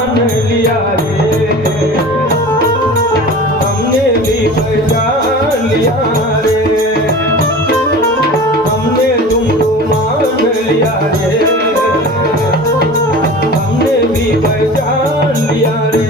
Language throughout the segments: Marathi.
मान लिया रे, हमने भी पहचान लिया रे, हमने तुमको मान लिया रे, हमने भी पहचान लिया रे।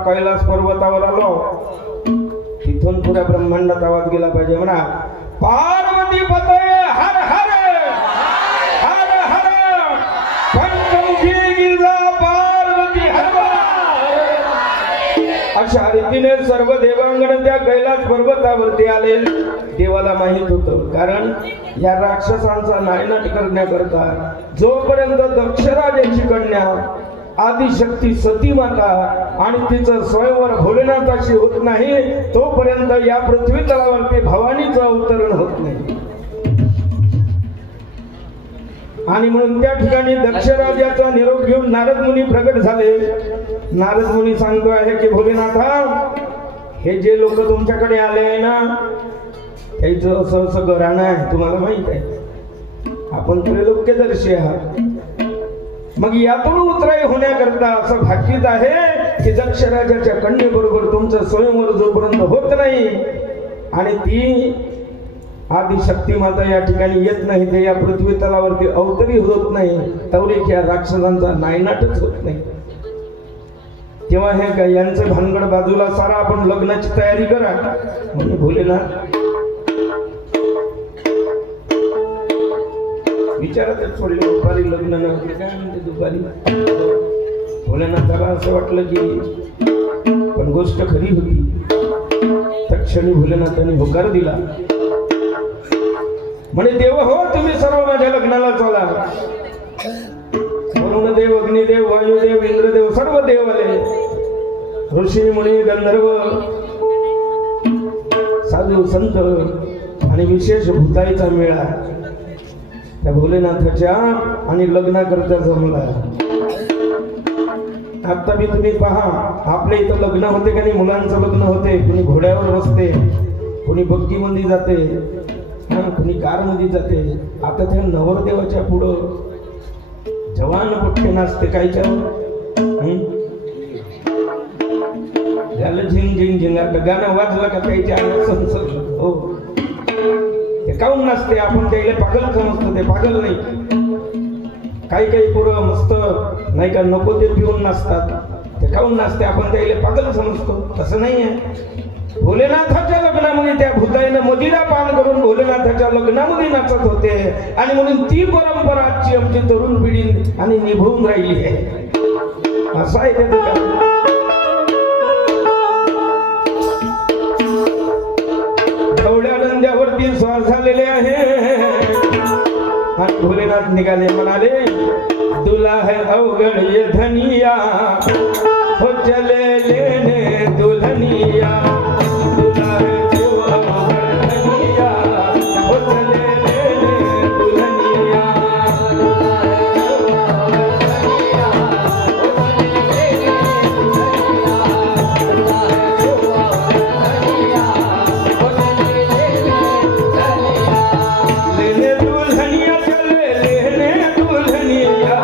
कैलास पर्वतावर आलो, तिथून पुऱ्या ब्रह्मांडात आवाज गेला पाहिजे म्हणा, पार्वती पतये हर हर हर हर, पंचमुखी गिरिजा पार्वती हर हर। अशा रीतीने सर्व देवांगण त्या कैलास पर्वतावरती आले। देवाला माहित होतं, कारण या राक्षसांचा नायनाट करण्याकरता जोपर्यंत दक्षराजाची कन्या आदिशक्ती सती माता आणि तिचं स्वयंवर भोलेनाथाशी होत नाही, तोपर्यंत या पृथ्वी तलावरती भवानीचं अवतरण होत नाही। आणि म्हणून त्या ठिकाणी दक्षराजाचा निरोप घेऊन नारद मुनी प्रकट झाले। नारद मुनी सांगतो आहे की भोलेनाथा, हे जे लोक तुमच्याकडे आले आहे ना, त्याचं असं असं घराणं आहे, तुम्हाला माहित आहे, आपण त्रैलोक्यदर्शी आहात। मग यातून उतराई होण्याकरता असं भाकीत आहे की दक्षराजाच्या कन्येबरोबर तुमचं स्वयंवर जोपर्यंत होत नाही आणि ती आदिशक्ती माता या ठिकाणी येत नाही, ते या पृथ्वी तलावरती अवतरी होत नाही, तवरेक या राक्षसांचा नायनाटच होत नाही। तेव्हा हे काय यांचं भानगड बाजूला सारा, आपण लग्नाची तयारी करा म्हणजे भोलेनाथ विचारातच पडले। दुपारी लग्न नव्हते, काय म्हणते दुपारी भोलेनाथाला असं वाटलं की पण गोष्ट खरी होती। तक्षणी भोलेनाथाने होकार दिला, म्हणे देव हो, तुम्ही सर्व माझ्या लग्नाला चला। वरुणदेव, अग्निदेव, वायुदेव, इंद्रदेव सर्व देव आले। ऋषी मुनी गंधर्व साधू संत आणि विशेष भूताईचा मेळा त्या भोलेनाथाच्या आणि लग्नाकरता जमला. आता बी तुम्ही पहा, आपल्या इथं लग्न होते का नाही, मुलांचं लग्न होते, कुणी घोड्यावर बसते, कुणी भक्तीमध्ये जाते, कुणी कारमध्ये जाते. आता त्या नवरदेवाच्या पुढं जवान पट्टे नाचते कायच्या झालं झिंग झिंग झिंग. आता गाणं वाजलं का त्याच्या हो ते काऊन नाचते? आपण त्याला पागल समजतो, ते पागल नाही. काही काही पोरं मस्त नाही का नको ते पिऊन नाचतात, ते काऊन नाचते? आपण त्याला पागल समजतो. तसं नाही आहे. भोलेनाथाच्या लग्नामध्ये त्या भूताईनं मदिरा पान करून भोलेनाथाच्या लग्नामध्ये नाचत होते आणि म्हणून ती परंपरा आजची आमची तरुण पिढी आणि निभवून राहिली आहे. असं आहे त्याचं कारण. एवढ्या डंद्यावरती स्वार झालेले आहे. भोलेनाथ निघाले, म्हणाले तुला है अवगड ये धनिया हो चले लेने दुल्हनिया. तुला है जो अवगड धनिया हो चले लेने दुल्हनिया. लेने दुल्हनिया चले लेने दुल्हनिया.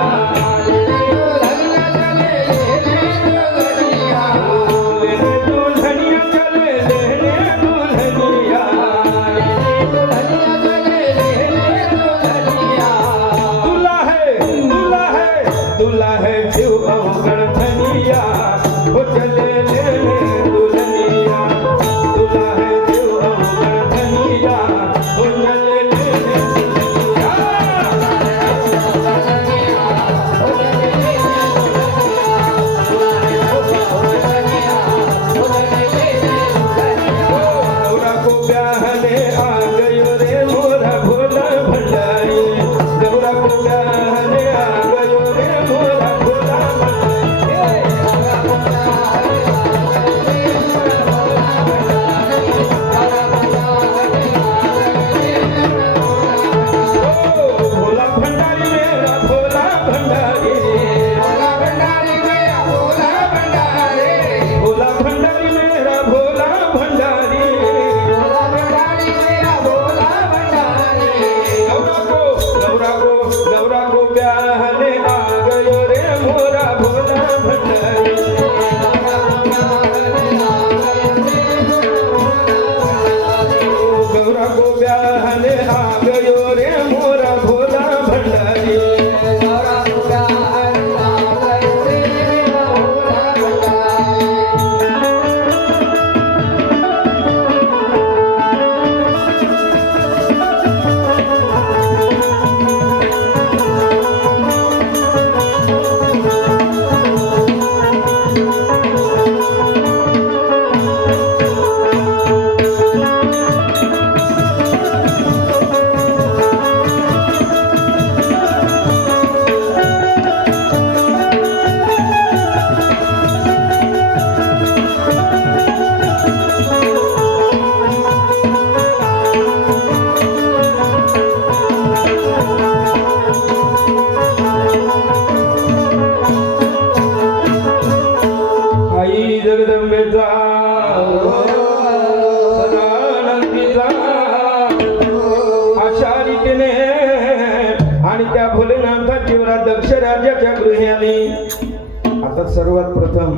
आता सर्वात प्रथम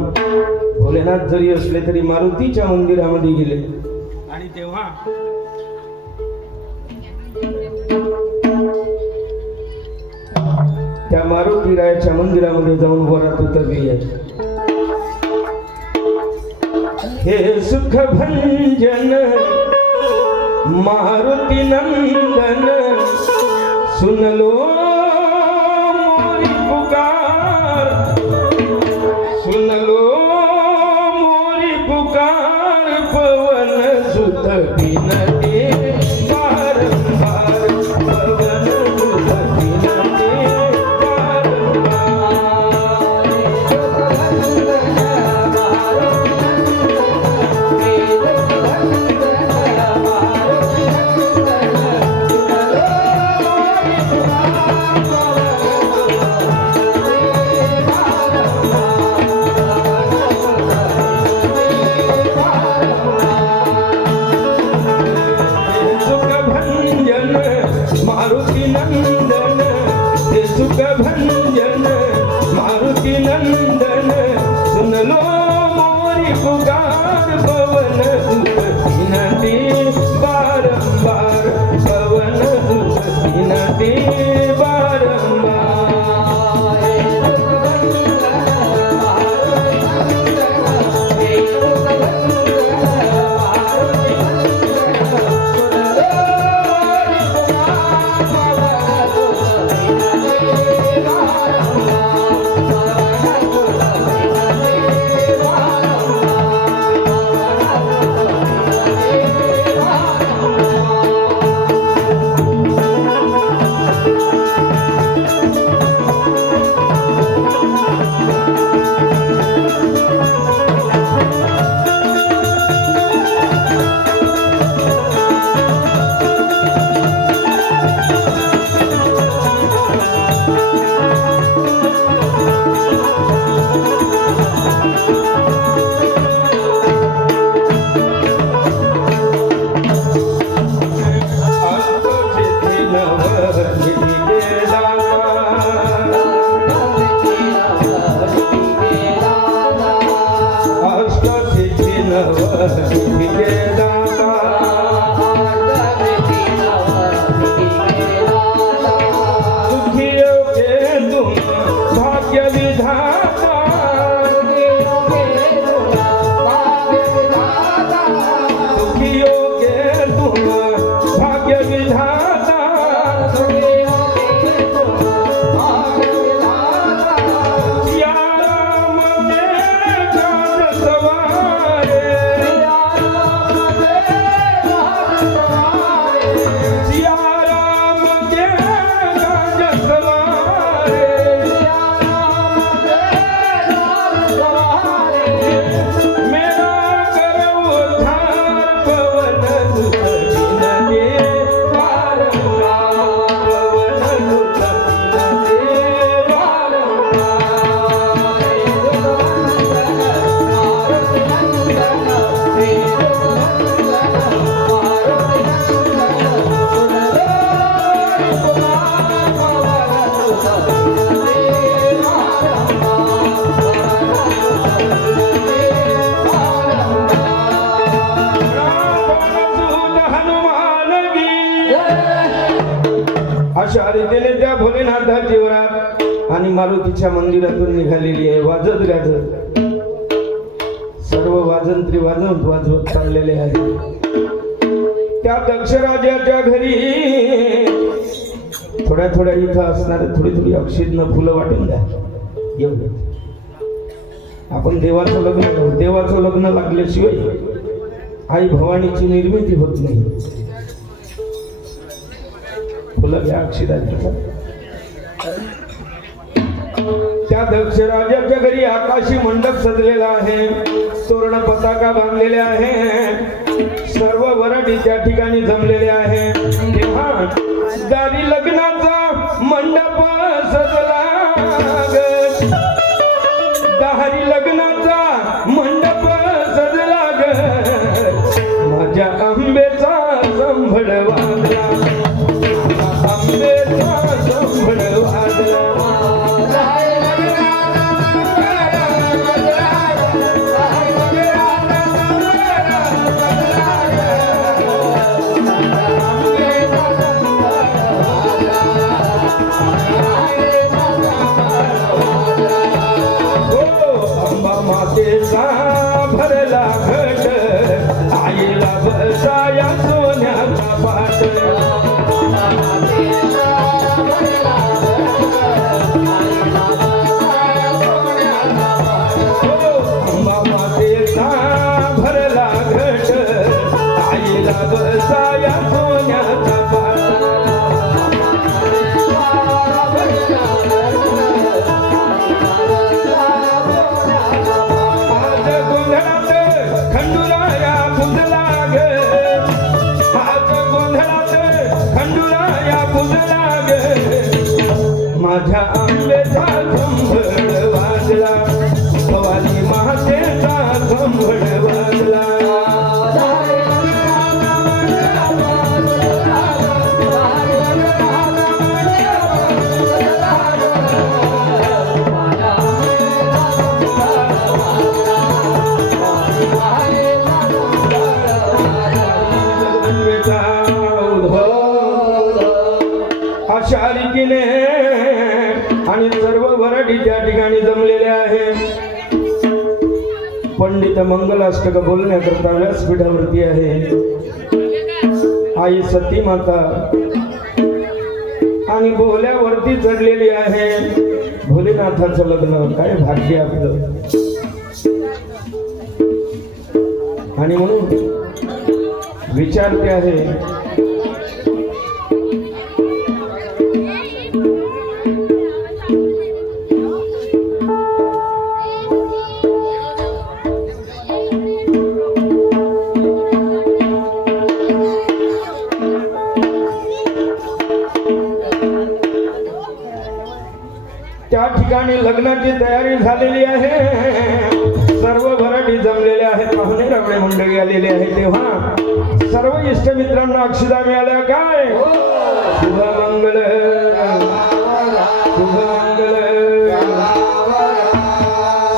भोलेनाथ जरी असले तरी मारुतीच्या मंदिरामध्ये गेले आणि तेव्हा त्या मारुतीरायाच्या मंदिरामध्ये जाऊन वरात उतरली आहे. हे सुख भंजन मारुती नंदन सुन लो मोरी पुकार, सुन लो मोरी पुकार, पवन सुत बिनते बारंबार, पवन सुत बिनते बारंबार. अशा रीतीने त्या भोलेनाथाची वरात आणि मारुतीच्या मंदिरातून निघालेली आहे वाजत गाजत. सर्व वाजंत्री वाजवत चाललेले आहे. त्या दक्षराजाच्या घरी थोड्या इथं असणारे थोडी अक्षिदनं फुलं वाटून द्या. एवढं आपण देवाचं लग्न लागल्याशिवाय आई भवानीची निर्मिती होत नाही. फुलं घ्या अक्षिदाच्या. त्या दक्ष राजाच्या घरी आकाशी मंडप सजलेला आहे. तोरण पताका बांधलेले आहे. सर्व वरडी त्या ठिकाणी जमलेले आहे. तेव्हा दारी लग्नाचा मंडप सजला ग. दारी लग्नाचा मंडप सजला ग. माझ्या आंबेचा संभळ वाजला. आंबेचा संभळ वाजला. भरला घट आईला बसाया सोन्याचा पाट. अंबा मातेचा भरला घट आईला बसाया सोन्याचा पाट. माझ्या आंबेचा संभळ वाजला. भवानी मातेचा संभळ वाजला. अशा रीतीने आणि सर्व वरडी त्या ठिकाणी जमलेले आहे. पंडित मंगलाष्टक बोलण्याकरता व्यासपीठावरती आहे. आई सती माता आणि बोहल्यावरती चढलेली आहे. भोलेनाथाचं लग्न काय भाग्य आपलं. आणि म्हणून विचारते आहे त्या ठिकाणी लग्नाची तयारी झालेली आहे. सर्व भरडी जमलेले आहेत. पाहुणे रावळे मंडळी आलेले आहे. तेव्हा सर्व इष्ट मित्रांना अक्षदा मिळाल्या. काय शुभमंगल शुभमंगल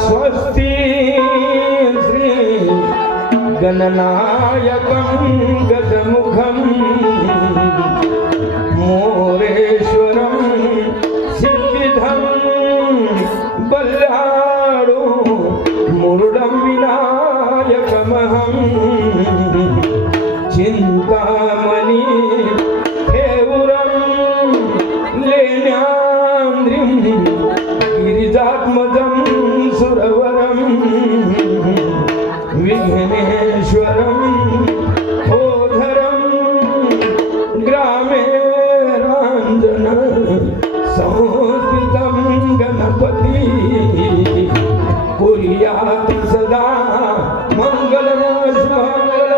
स्वस्ती श्री गणनायकं गजमुखं मोरेश्वरं सिद्धिधं बल्लाडो मुरुडं विनायकमहं चिन्तामणि हेवुरं लेण्याद्रिं गिरिजात्मजं सुरवरं विघ्नेश्वरं होधरं ग्रामे राञ्जन संस्थितं गणपति कुर्यात् सदा मंगलम शुभमंगल.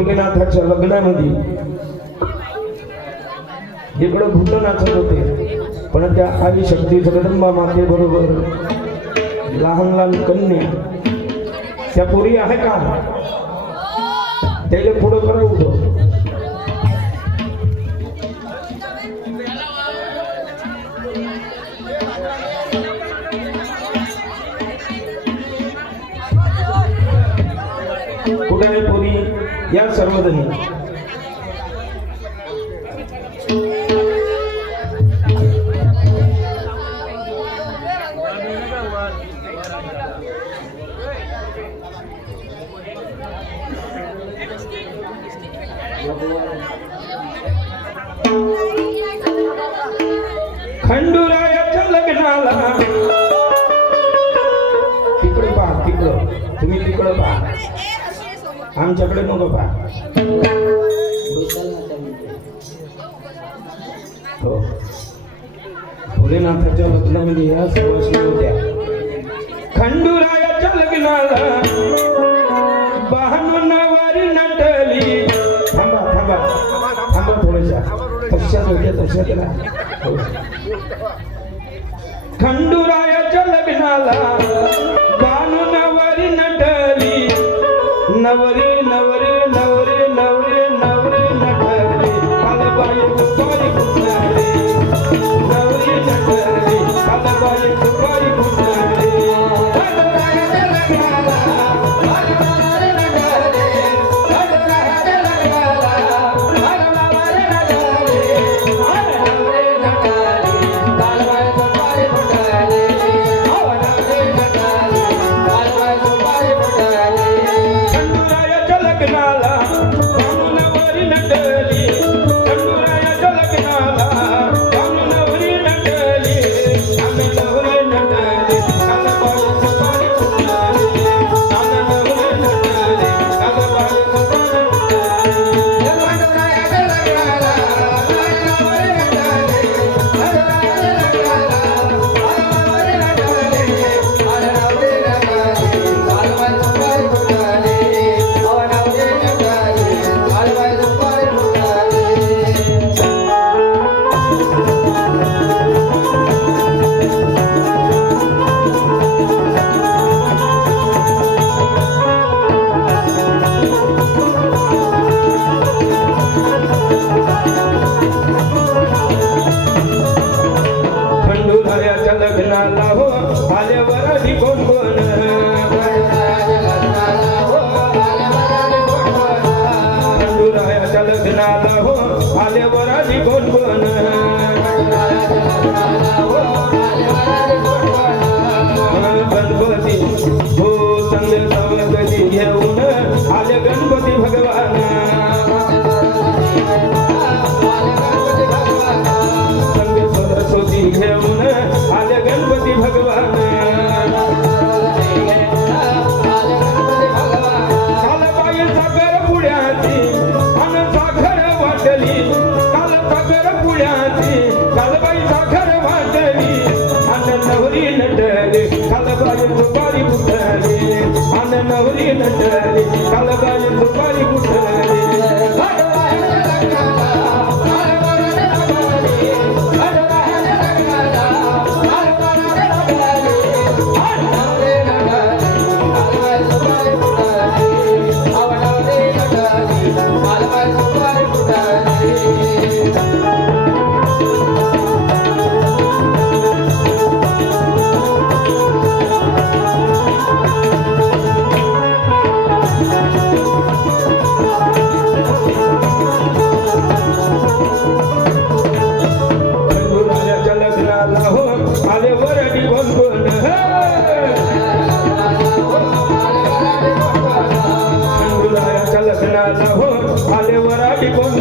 भोलेनाथाच्या लग्नामध्ये इकडं भूत नाचत होते, पण त्या आदिशक्ती जगदंबा माते बरोबर लहान लहान कन्या त्या पोरी आहे का त्याला पुढं करा उभं. कुठे आहे पोरी या सर्वजणी खंडूरायाच्या लग्नाला तिकडं पहा, तिकडं तुम्ही तिकडं पहा, आमच्याकडे नको पहा. हो, भोलेनाथाच्या लग्नामध्ये या सुवासिनी होत्या. खंडूरायाच्या लग्नाला बहाणवारी नटली. थांबा थांबा थांबा थोड्याशा तशाच होत्या तशा त्याला. खंडूरायाच्या लग्नाला बाणूनवरी नटली. नवरी नवरी नवरी नवरी नवरी नटली. कालबाई दुपारी फुटणारी. नवरी नटली कालबाई दुपारी फुटणारी. खंडूरायाच्या लग्नाला बाणूनवरी नटली. खंडूरायाच्या लग्नाला बाणूनवरी नटली. नवरी नटली कालबाई दुपारी फुटणारी. नवरी नटली कालबाई दुपारी फुटणारी. खंडूरायाच्या लग्नाला बाणूनवरी नटली. खंडूरायाच्या लग्नाला बाणूनवरी नटली. आम्ही नवरी नटली कालबाई दुपारी फुटणारी. आम्ही नवरी नटली कालबाई दुपारी फुटणारी. खंडूरायाच्या लग्नाला बाणूनवरी नटली. खंडूरायाच्या लग्नाला बाणूनवरी नटली. आम्ही नवरी नटली कालबाई दुपारी फुटणारी. नवरी नटली कालबाई दुपारी फुटणारी. खंडूरायाच्या लग्नाला हो आल्यावर आधी कोण कोण. खंडूरायाच्या लग्नाला हो आल्यावर आधी कोण कोण. गणपती हो संग सावकली घेऊन आले गणपती भगवान. संग सरस्वती घेऊन आले गणपती भगवान. कालबाई साखर पुण्याची अन साखर वाटली. काल साखर पुण्याची कालबाई साखर वाटली. अन नवरी नटली कालबाई दुपारी फुटली. अन नवरी नटली कालबाई दुपारी फुटली. खंडूरायाच्या लग्नाला हो आले वरडी कोण. खंडूरायाच्या लग्नाला हो आले वराडी कोण.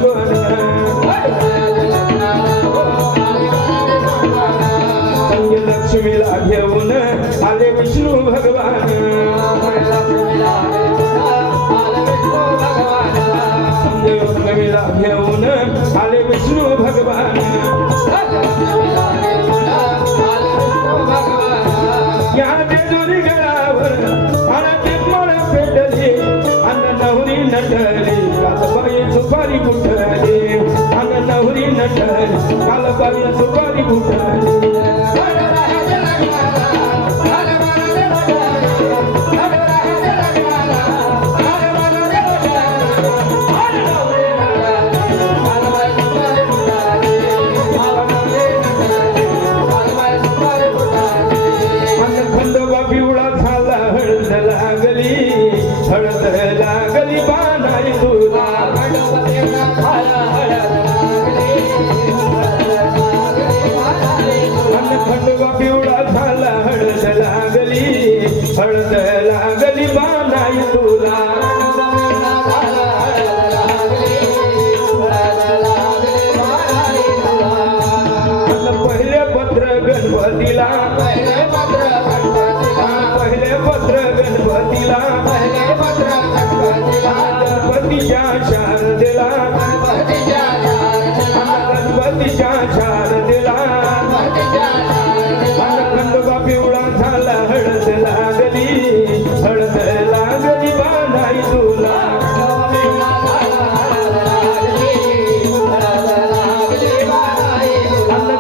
संग लक्ष्मीला घेऊन आले विष्णू भगवान. संग लक्ष्मीला घेऊन आले विष्णू भगवान. या जेजुरी गडावर आला ते मला पेटली. अन नवरी नटली बुटले अन नवरी नटली कालबारी सुपारी बुटली खंडोबा पिवळा झाला हळद लागली बाणाई तुला खंडोबा पिवळा झाला हळद लागली बाणाई तुला पहिले पत्र गणपतीला पहिले पत्र गणपतीला गणपतीच्या शारदेला गणपतीच्या शारदेला खंडोबा पिवळा झाला हळद लागली बाणाई तुला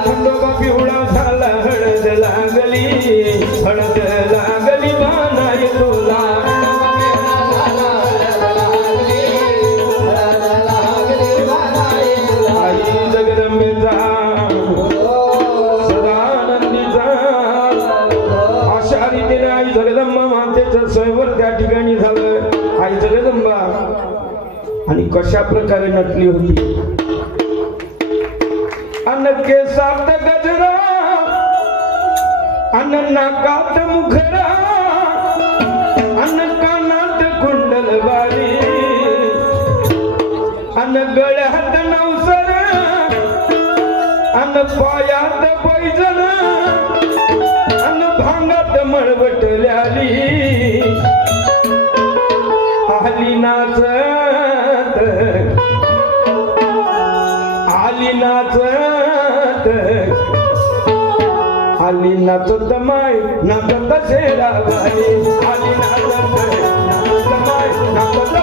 खंडोबा पिवळा झाला हळद लागली बाणाई तुला आई जगदंबेचा सदानंदीचा अशा रीतीने आई जगदंबा मातेचं स्वयंवर त्या ठिकाणी झालं आई जगदंबा आणि कशा प्रकारे नटली होती अन्न केसात गजरा अन्न नाकात मुखरा अन्न कानात कुंडल बारी अन्न गळ्यात नवसर अन्न पायात पैजण अन्न भांगात मळवटल्याली आली नाचत आली नाचत आली नाचत माय नाचत शेरा आली नाचत माय नाचत